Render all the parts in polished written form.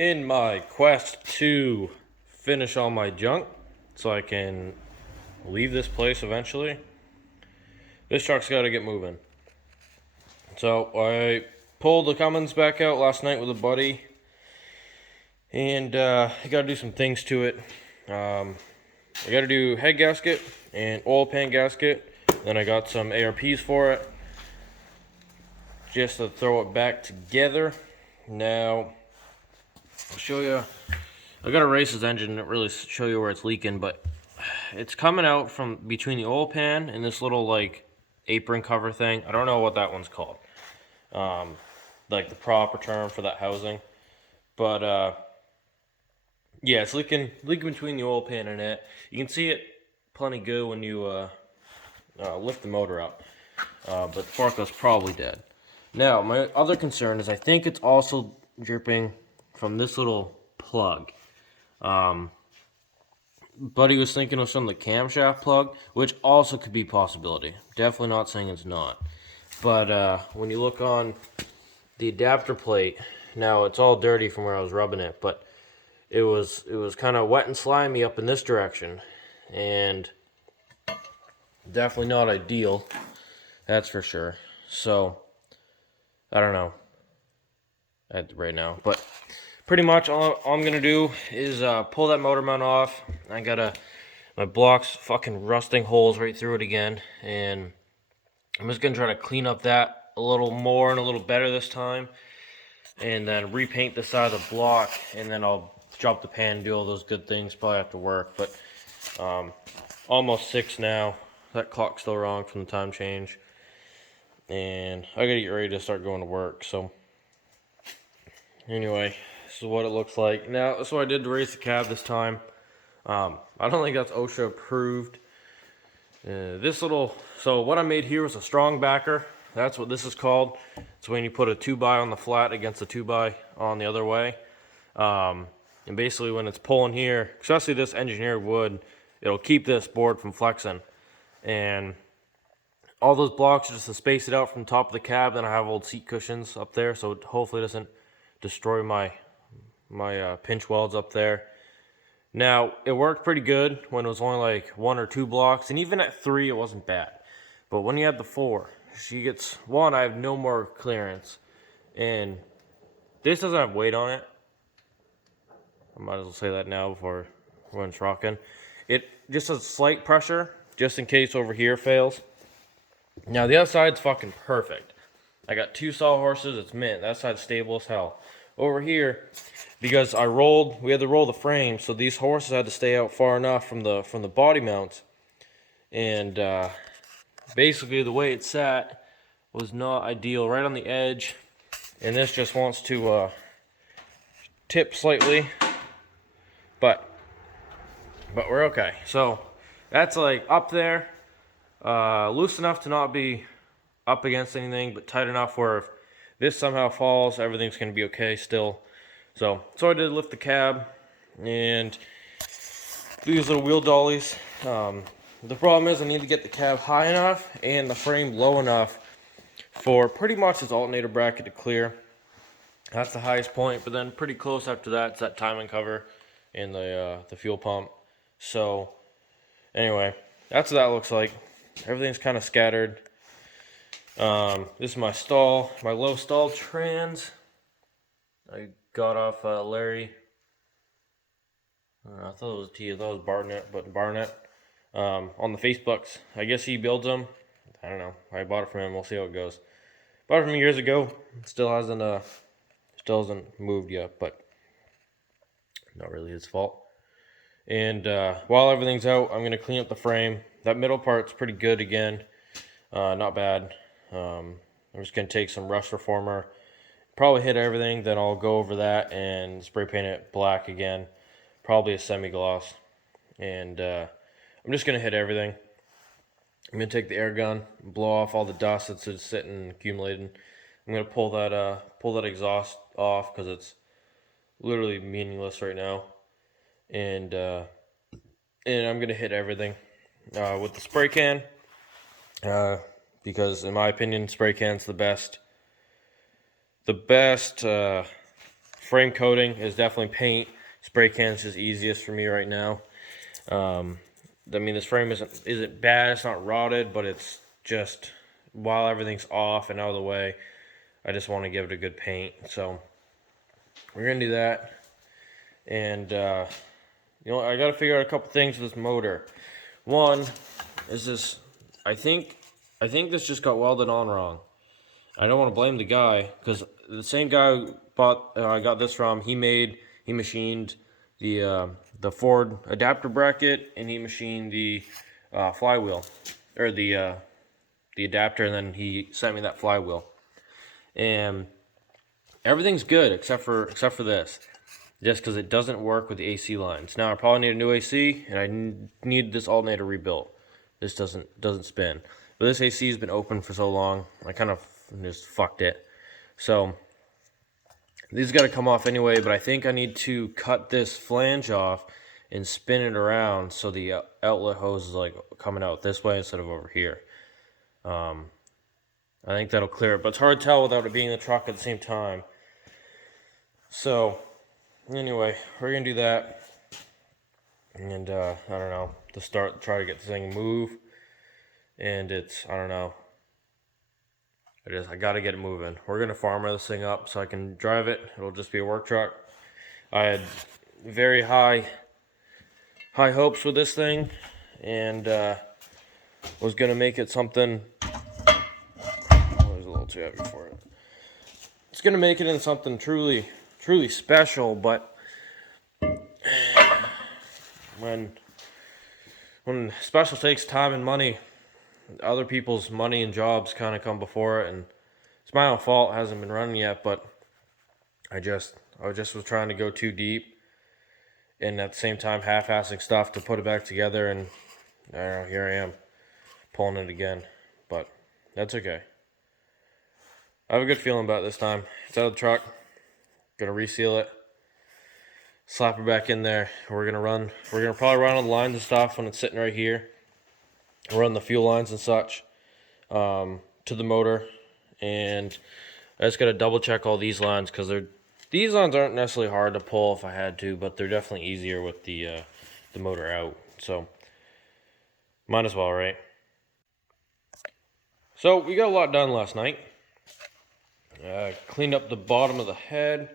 In my quest to finish all my junk so I can leave this place eventually, this truck's got to get moving. So I pulled the Cummins back out last night with a buddy, and I got to do some things to it. I got to do head gasket and oil pan gasket. Then I got some ARPs for it, just to throw it back together. Now I'll show you. I gotta race this engine to really show you where it's leaking, but it's coming out from between the oil pan and this little like apron cover thing. I don't know what that one's called, like the proper term for that housing, but yeah, it's leaking between the oil pan and it. You can see it plenty good when you lift the motor up, but the forklifts probably dead. Now my other concern is I think it's also dripping from this little plug. Buddy was thinking of some of the camshaft plug, which also could be a possibility. Definitely not saying it's not. But when you look on the adapter plate, now it's all dirty from where I was rubbing it, but it was kind of wet and slimy up in this direction, and definitely not ideal. That's for sure. So I don't know right now, but pretty much all I'm gonna do is pull that motor mount off. I got my block's fucking rusting holes right through it again, and I'm just gonna try to clean up that a little more and a little better this time, and then repaint the side of the block, and then I'll drop the pan and do all those good things probably after work. But almost 6 now. That clock's still wrong from the time change, and I gotta get ready to start going to work. So anyway, this is what it looks like. Now, that's what I did to raise the cab this time. I don't think that's OSHA approved. So what I made here was a strong backer. That's what this is called. It's when you put a 2x on the flat against a 2x on the other way. And basically when it's pulling here, especially this engineered wood, it'll keep this board from flexing. And all those blocks are just to space it out from the top of the cab. Then I have old seat cushions up there, so hopefully it doesn't destroy my pinch welds up there. Now, it worked pretty good when it was only like 1 or 2 blocks, and even at 3 it wasn't bad. But when you have the 4, she gets, one, I have no more clearance, and this doesn't have weight on it. I might as well say that now before when it's rocking. It just has slight pressure, just in case over here fails. Now the other side's fucking perfect. I got 2 sawhorses, it's mint. That side's stable as hell. Over here, because we had to roll the frame, so these horses had to stay out far enough from the body mounts. And basically the way it sat was not ideal, right on the edge. And this just wants to tip slightly, but we're okay. So that's like up there, loose enough to not be up against anything, but tight enough where if this somehow falls, everything's going to be okay still. So I did lift the cab and do these little wheel dollies. The problem is I need to get the cab high enough and the frame low enough for pretty much this alternator bracket to clear. That's the highest point, but then pretty close after that, it's that timing cover and the fuel pump. So anyway, that's what that looks like. Everything's kind of scattered. This is my low stall trans. I got off Larry. I thought it was T. I thought it was Barnett. On the Facebooks. I guess he builds them. I don't know. I bought it from him. We'll see how it goes. Bought it from years ago. Still hasn't moved yet, but not really his fault. And while everything's out, I'm gonna clean up the frame. That middle part's pretty good again. Not bad. I'm just going to take some rust reformer, probably hit everything, then I'll go over that and spray paint it black again, probably a semi-gloss, and I'm just going to hit everything. I'm going to take the air gun, blow off all the dust that's just sitting and accumulating. I'm going to pull that exhaust off because it's literally meaningless right now, and I'm going to hit everything with the spray can. Because in my opinion, spray can's the best frame coating is definitely paint. Spray can is just easiest for me right now. I mean, this frame isn't bad. It's not rotted, but it's just, while everything's off and out of the way, I just want to give it a good paint. So we're gonna do that. And you know, I got to figure out a couple things with this motor. One is this. I think this just got welded on wrong. I don't want to blame the guy, because the same guy who I got this from, he machined the Ford adapter bracket, and he machined the flywheel, or the adapter, and then he sent me that flywheel. And everything's good except for this, just because it doesn't work with the AC lines. Now I probably need a new AC, and I need this alternator rebuilt. This doesn't spin. But this AC has been open for so long, I kind of just fucked it. So these got to come off anyway, but I think I need to cut this flange off and spin it around so the outlet hose is like coming out this way instead of over here. I think that'll clear it, but it's hard to tell without it being in the truck at the same time. So anyway, we're gonna do that, and I don't know, try to get this thing move, and I don't know. I gotta get it moving. We're gonna farmer this thing up so I can drive it. It'll just be a work truck. I had very high hopes with this thing, and was gonna make it something. Oh, it was a little too heavy for it. It's gonna make it into something truly special, but when special takes time and money, other people's money and jobs kind of come before it, and it's my own fault. It hasn't been running yet, but I just was trying to go too deep, and at the same time half-assing stuff to put it back together, and I don't know, here I am pulling it again, but that's okay. I have a good feeling about it this time. It's out of the truck. Gonna reseal it, slap it back in there. We're gonna probably run on the lines and stuff when it's sitting right here. Run the fuel lines and such to the motor, and I just gotta double check all these lines, because these lines aren't necessarily hard to pull if I had to, but they're definitely easier with the motor out. So might as well, right? So we got a lot done last night. Cleaned up the bottom of the head.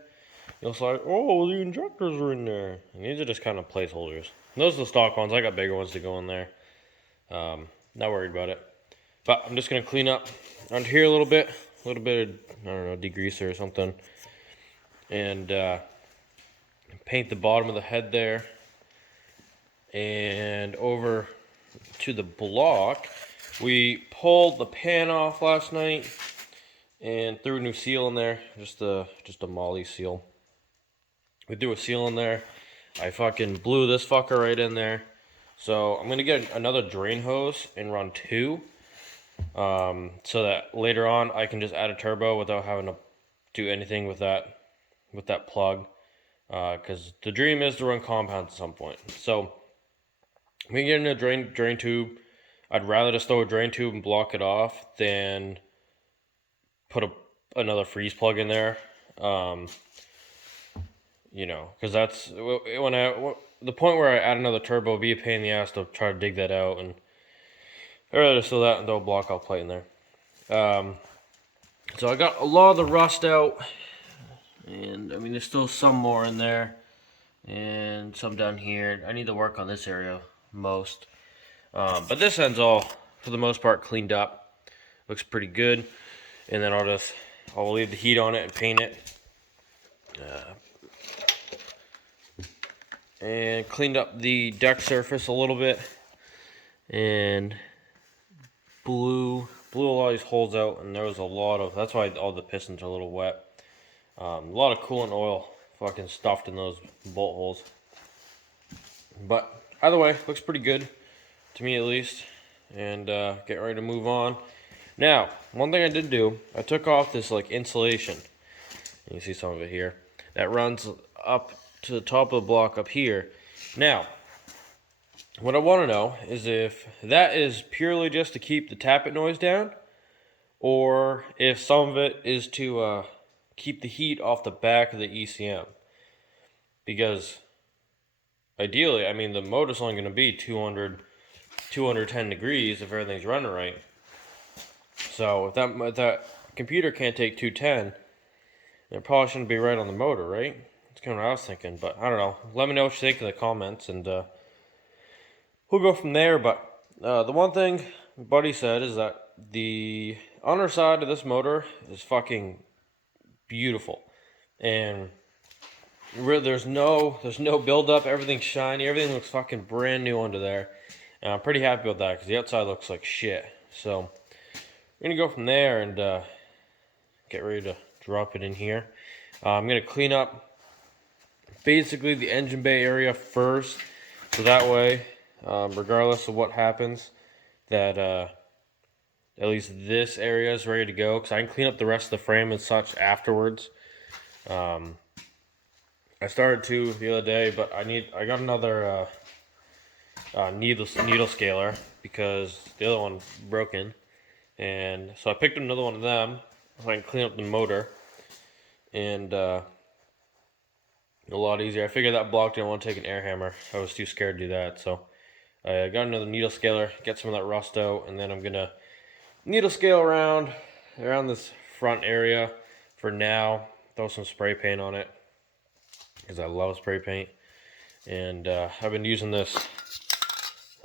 It's like, oh, the injectors are in there. And these are just kind of placeholders. And those are the stock ones. I got bigger ones to go in there. Not worried about it. But I'm just going to clean up under here a little bit of, I don't know, degreaser or something. And paint the bottom of the head there. And over to the block, we pulled the pan off last night and threw a new seal in there. Just a molly seal. We threw a seal in there. I fucking blew this fucker right in there. So I'm gonna get another drain hose and run 2, so that later on I can just add a turbo without having to do anything with that plug. Because the dream is to run compounds at some point. So I'm gonna get in a drain tube. I'd rather just throw a drain tube and block it off than put another freeze plug in there. You know, because that's the point where I add another turbo would be a pain in the ass to try to dig that out, and I'd rather just throw that and throw a block off plate in there. So I got a lot of the rust out, and I mean there's still some more in there, and some down here. I need to work on this area most, but this end's all for the most part cleaned up. Looks pretty good, and then I'll leave the heat on it and paint it. And cleaned up the deck surface a little bit, and blew a lot of these holes out, and there was a lot of, that's why all the pistons are a little wet. A lot of coolant oil fucking stuffed in those bolt holes. But either way, looks pretty good to me at least, and get ready to move on. Now, one thing I did do, I took off this like insulation. You can see some of it here. That runs up to the top of the block up here. Now, what I want to know is if that is purely just to keep the tappet noise down, or if some of it is to keep the heat off the back of the ECM. Because ideally, I mean, the motor's only going to be 210 degrees if everything's running right. So if that computer can't take 210, it probably shouldn't be right on the motor, right? That's kind of what I was thinking, but I don't know. Let me know what you think in the comments, and we'll go from there. But the one thing Buddy said is that the underside of this motor is fucking beautiful, and there's no buildup. Everything's shiny. Everything looks fucking brand new under there. And I'm pretty happy with that because the outside looks like shit. So we're gonna go from there and get ready to drop it in here. I'm gonna clean up basically the engine bay area first, so that way, regardless of what happens, that at least this area is ready to go. Because I can clean up the rest of the frame and such afterwards. I started to the other day, but I got another needle scaler because the other one broken, and so I picked up another one of them so I can clean up the motor, and a lot easier. I figured that block didn't want to take an air hammer. I was too scared to do that, so I got another needle scaler, get some of that rust out, and then I'm gonna needle scale around this front area for now. Throw some spray paint on it because I love spray paint, and I've been using this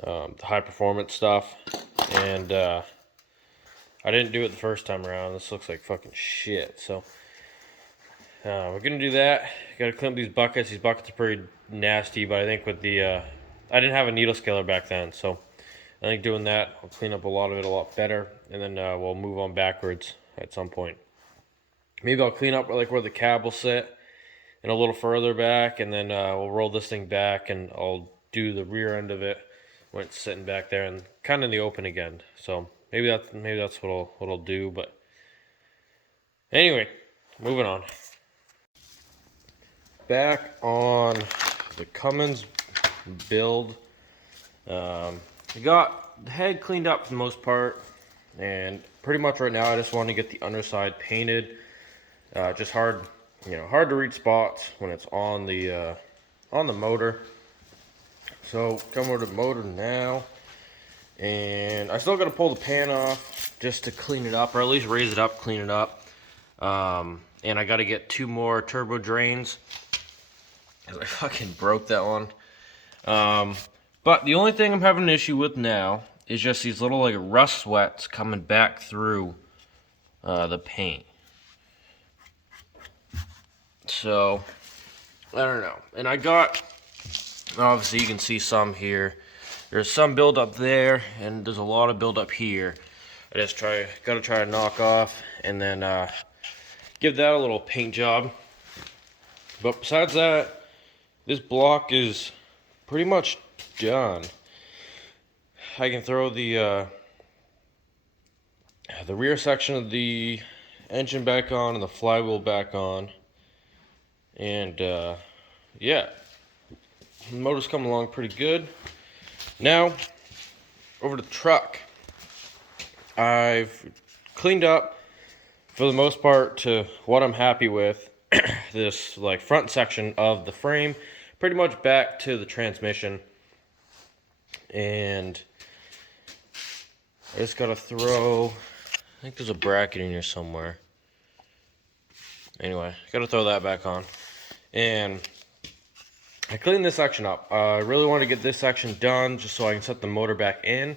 the high performance stuff, and I didn't do it the first time around. This looks like fucking shit, so we're gonna do that. Gotta clean up these buckets. These buckets are pretty nasty, but I think with the I didn't have a needle scaler back then, so I think doing that will clean up a lot of it a lot better, and then we'll move on backwards at some point. Maybe I'll clean up like where the cab will sit and a little further back, and then we'll roll this thing back, and I'll do the rear end of it when it's sitting back there and kind of in the open again. So maybe that's what I'll do. But anyway, moving on. Back on the Cummins build. I got the head cleaned up for the most part, and pretty much right now I just want to get the underside painted. Just hard to reach spots when it's on the motor. So come over to the motor now, and I still got to pull the pan off just to clean it up, or at least raise it up, clean it up. And I got to get 2 more turbo drains because I fucking broke that one. But the only thing I'm having an issue with now is just these little like rust sweats coming back through the paint. So I don't know. And I got, obviously you can see some here. There's some buildup there, and there's a lot of buildup here. I just gotta try to knock off, and then give that a little paint job. But besides that, this block is pretty much done. I can throw the rear section of the engine back on and the flywheel back on, and yeah, the motor's coming along pretty good. Now over to the truck. I've cleaned up for the most part to what I'm happy with. This like front section of the frame, pretty much back to the transmission, and I just gotta throw, I think there's a bracket in here somewhere. Anyway, gotta throw that back on, and I cleaned this section up. I really want to get this section done just so I can set the motor back in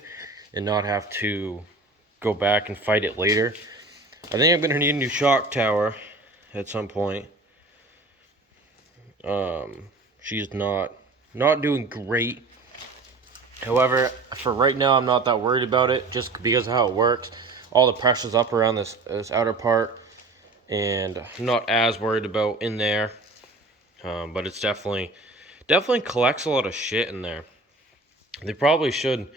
and not have to go back and fight it later. I think I'm gonna need a new shock tower at some point. She's not doing great. However, for right now, I'm not that worried about it, just because of how it works. All the pressure's up around this outer part, and I'm not as worried about in there. But it's definitely collects a lot of shit in there. They probably should,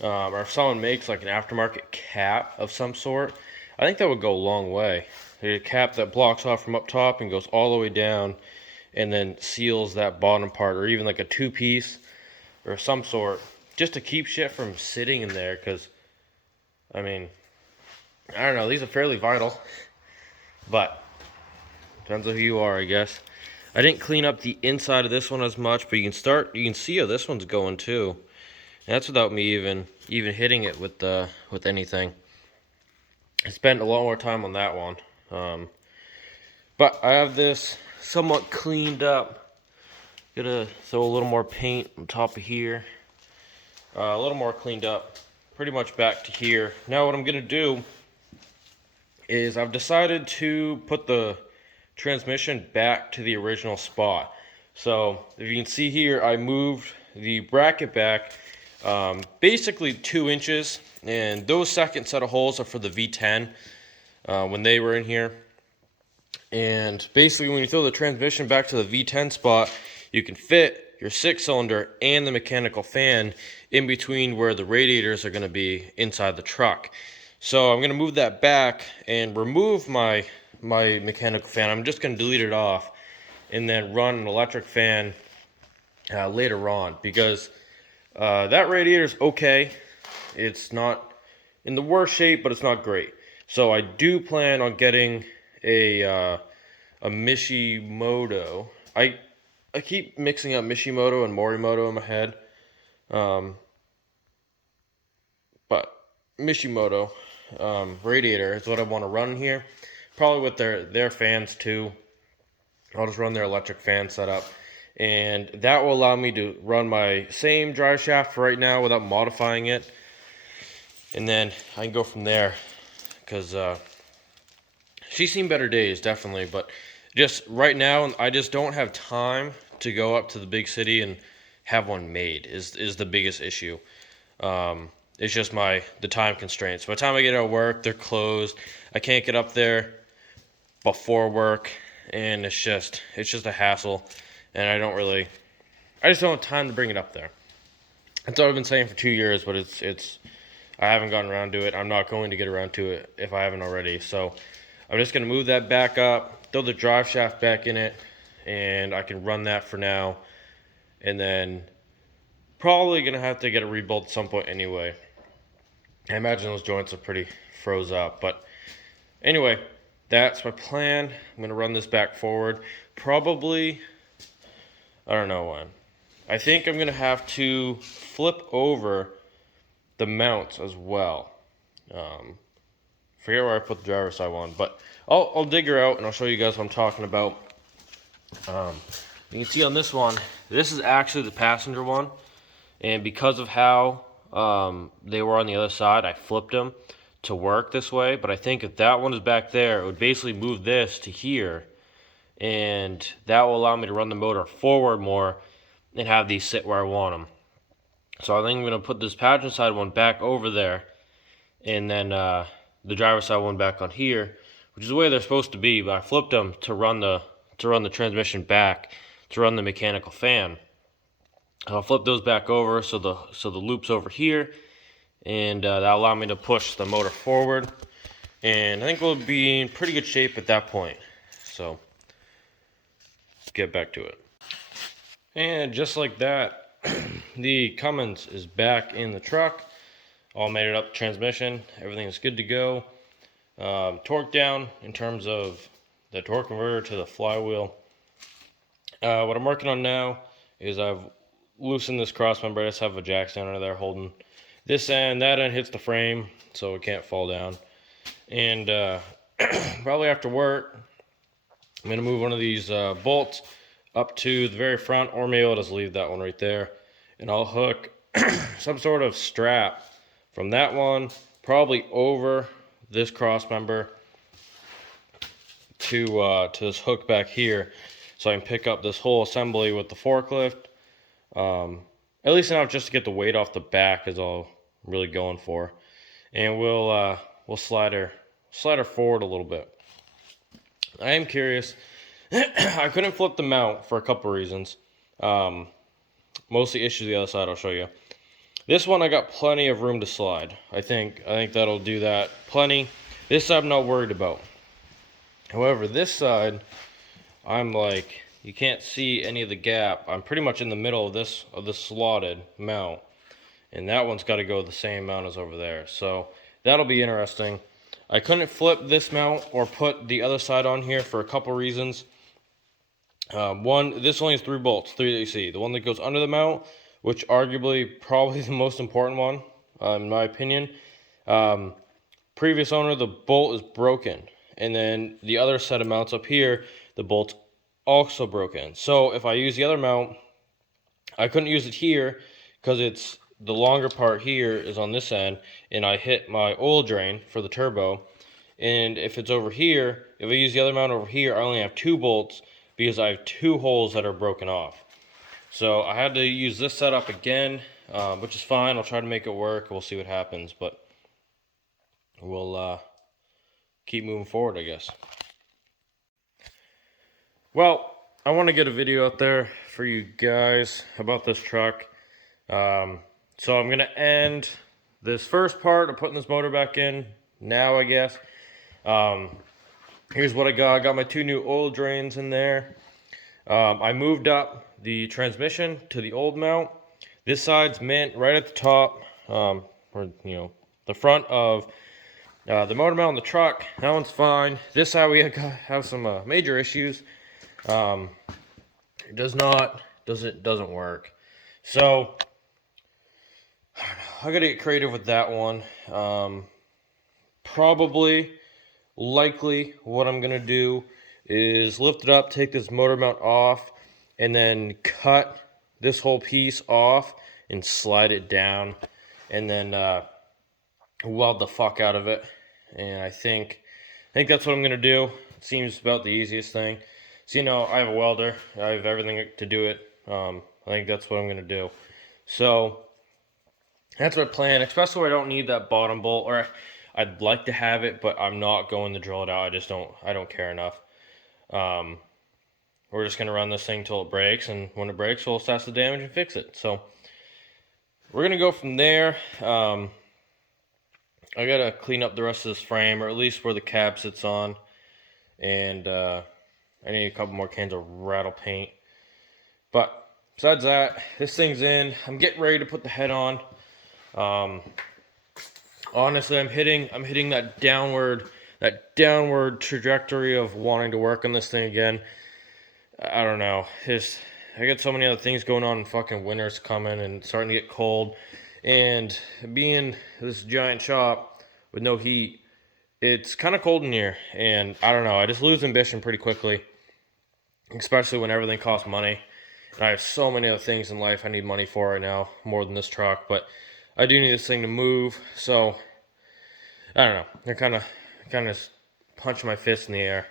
or if someone makes like an aftermarket cap of some sort, I think that would go a long way. A cap that blocks off from up top and goes all the way down, and then seals that bottom part, or even like a 2-piece or some sort, just to keep shit from sitting in there. Because I mean, I don't know, these are fairly vital, but Depends on who you are, I guess. I didn't clean up the inside of this one as much, but you can see how this one's going too. And that's without me even hitting it with anything. I spent a lot more time on that one. But I have this somewhat cleaned up. Gonna throw a little more paint on top of here. A little more cleaned up. Pretty much back to here. Now what I'm gonna do is I've decided to put the transmission back to the original spot. So if you can see here, I moved the bracket back basically 2 inches, and those second set of holes are for the V10 when they were in here. And basically when you throw the transmission back to the V10 spot, you can fit your 6-cylinder and the mechanical fan in between where the radiators are going to be inside the truck. So I'm going to move that back and remove my mechanical fan. I'm just going to delete it off and then run an electric fan later on, because that radiator is okay. It's not in the worst shape, but it's not great. So I do plan on getting a Mishimoto. I keep mixing up Mishimoto and Morimoto in my head, but Mishimoto radiator is what I want to run here. Probably with their fans too. I'll just run their electric fan setup, and that will allow me to run my same drive shaft for right now without modifying it, and then I can go from there, because she's seen better days, definitely, but just right now I just don't have time to go up to the big city and have one made is the biggest issue. It's just the time constraints. By the time I get out of work, they're closed. I can't get up there before work, and it's just a hassle, and I just don't have time to bring it up there. That's what I've been saying for 2 years, but I haven't gotten around to it. I'm not going to get around to it if I haven't already. So I'm just going to move that back up, throw the drive shaft back in it, and I can run that for now. And then probably going to have to get it rebuilt at some point anyway. I imagine those joints are pretty froze up. But anyway, that's my plan. I'm going to run this back forward. Probably, I don't know when. I think I'm going to have to flip over the mounts as well. Forget where I put the driver's side one, but I'll dig her out and I'll show you guys what I'm talking about. You can see on this one, this is actually the passenger one, and because of how they were on the other side, I flipped them to work this way. But I think if that one is back there, it would basically move this to here, and that will allow me to run the motor forward more and have these sit where I want them. So I think I'm going to put this passenger side one back over there, and then the driver's side one back on here, which is the way they're supposed to be. But I flipped them to run the transmission back, to run the mechanical fan. I'll flip those back over so the loop's over here, and that'll allow me to push the motor forward. And I think we'll be in pretty good shape at that point. So let's get back to it. And just like that, the Cummins is back in the truck. All made it up, transmission, everything is good to go. Torque down in terms of the torque converter to the flywheel. What I'm working on now is I've loosened this cross member. I just have a jack stand under there holding this end. That end hits the frame, so it can't fall down. And probably after work, I'm going to move one of these bolts up to the very front, or maybe I'll just leave that one right there. And I'll hook some sort of strap from that one, probably over this cross member to this hook back here, so I can pick up this whole assembly with the forklift. At least enough just to get the weight off the back is all I'm really going for. And we'll slide her forward a little bit. I am curious. I couldn't flip the mount for a couple reasons. Mostly issues the other side, I'll show you. This one I got plenty of room to slide. I think that'll do that plenty. This side I'm not worried about. However, this side, I'm like, you can't see any of the gap. I'm pretty much in the middle of this slotted mount, and that one's got to go the same amount as over there. So that'll be interesting. I couldn't flip this mount or put the other side on here for a couple reasons. One, this only has 3 bolts, 3 that you see. The one that goes under the mount, which arguably probably the most important one, in my opinion. Previous owner, the bolt is broken. And then the other set of mounts up here, the bolt's also broken. So if I use the other mount, I couldn't use it here because it's the longer part here is on this end, and I hit my oil drain for the turbo. And if it's over here, if I use the other mount over here, I only have 2 bolts because I have 2 holes that are broken off. So I had to use this setup again, which is fine. I'll try to make it work. We'll see what happens, but we'll keep moving forward, I guess. Well, I want to get a video out there for you guys about this truck. So I'm going to end this first part of putting this motor back in now, I guess. Here's what I got. I got my 2 new oil drains in there. I moved up the transmission to the old mount. This side's mint right at the top, or the front of the motor mount on the truck. That one's fine. This side we have some major issues. It doesn't work. So I gotta get creative with that one. Likely what I'm gonna do is lift it up, take this motor mount off, and then cut this whole piece off and slide it down, and then weld the fuck out of it. And I think that's what I'm gonna do. It seems about the easiest thing. So I have a welder. I have everything to do it. I think that's what I'm gonna do. So that's my plan. Especially where I don't need that bottom bolt, or I'd like to have it, but I'm not going to drill it out. I don't care enough. We're just gonna run this thing till it breaks, and when it breaks, we'll assess the damage and fix it. So we're gonna go from there. I gotta clean up the rest of this frame, or at least where the cab sits on, and I need a couple more cans of rattle paint. But besides that, this thing's in. I'm getting ready to put the head on. Honestly, I'm hitting that downward trajectory of wanting to work on this thing again. I don't know. I got so many other things going on. Fucking winter's coming and starting to get cold, and being this giant shop with no heat, it's kind of cold in here. And I don't know. I just lose ambition pretty quickly, especially when everything costs money. And I have so many other things in life I need money for right now, more than this truck. But I do need this thing to move. So I don't know. They're kind of punching my fist in the air.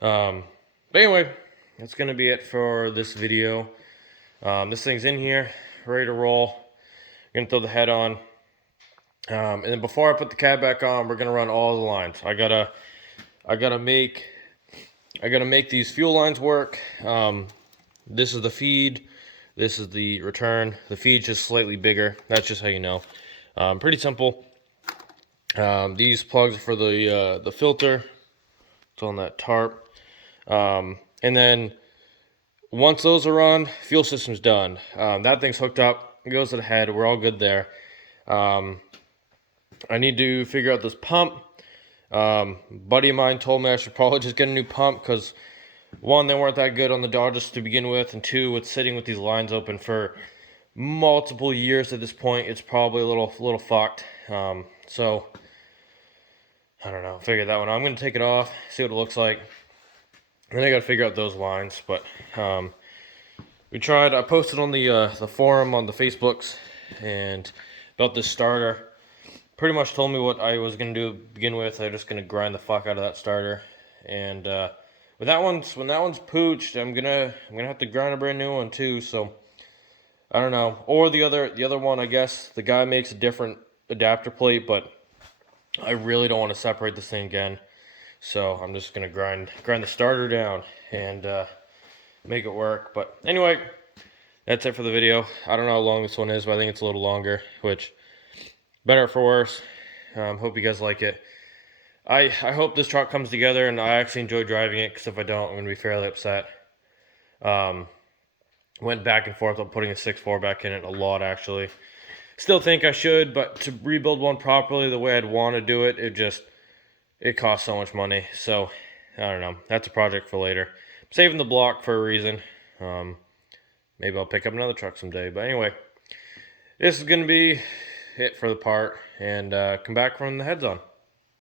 But anyway, that's gonna be it for this video. This thing's in here, ready to roll. Gonna throw the head on, and then before I put the cab back on, we're gonna run all the lines. I gotta make these fuel lines work. This is the feed. This is the return. The feed's just slightly bigger. That's just how you know. Pretty simple. These plugs are for the filter. It's on that tarp. And then once those are on, fuel system's done. That thing's hooked up. It goes to the head. We're all good there. I need to figure out this pump. Buddy of mine told me I should probably just get a new pump because, one, they weren't that good on the Dodges to begin with, and two, it's sitting with these lines open for multiple years at this point. It's probably a little fucked. So I don't know. Figure that one out. I'm gonna take it off, see what it looks like. And then I gotta figure out those lines. But we tried. I posted on the forum on the Facebooks and about this starter. Pretty much told me what I was gonna do to begin with. I'm just gonna grind the fuck out of that starter, and when that one's pooched, I'm gonna have to grind a brand new one too. So I don't know. Or the other one, I guess the guy makes a different adapter plate, but I really don't want to separate this thing again. So I'm just gonna grind the starter down and make it work. But anyway, that's it for the video. I don't know how long this one is, but I think it's a little longer, which better for worse. Hope you guys like it. I hope this truck comes together and I actually enjoy driving it, because if I don't, I'm going to be fairly upset. Went back and forth on putting a 6.4 back in it a lot, actually. Still think I should, but to rebuild one properly the way I'd want to do it, it costs so much money. So I don't know. That's a project for later. I'm saving the block for a reason. Maybe I'll pick up another truck someday. But anyway, this is going to be it for the part, and come back when the head's on.